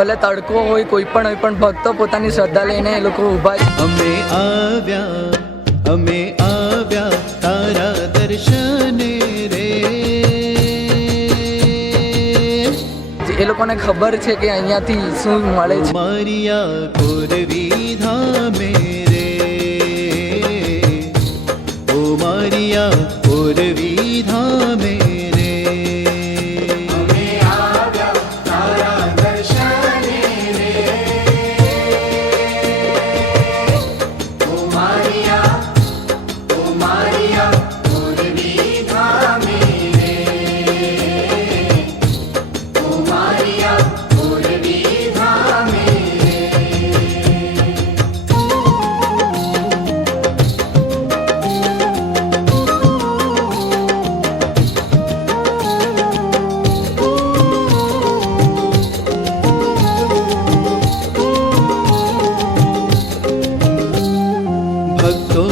ભલે તડકો હોય કોઈ પણ ભક્તો પોતાની શ્રદ્ધા લઈને એ લોકો ઊભા છે. અમે આવ્યા તારા દર્શને રે. એ લોકોને ખબર છે કે અહીંયાથી શું મળે છે. મારિયા કોરવી ધામે રે, ઓ મારિયા કોરવી ધામે રે. અમે આવ્યા તારા દર્શને રે, ઓ મારિયા પૂર્વી ધામે રે, ઓ મારિયા પૂર્વી ધામે રે. ભક્તો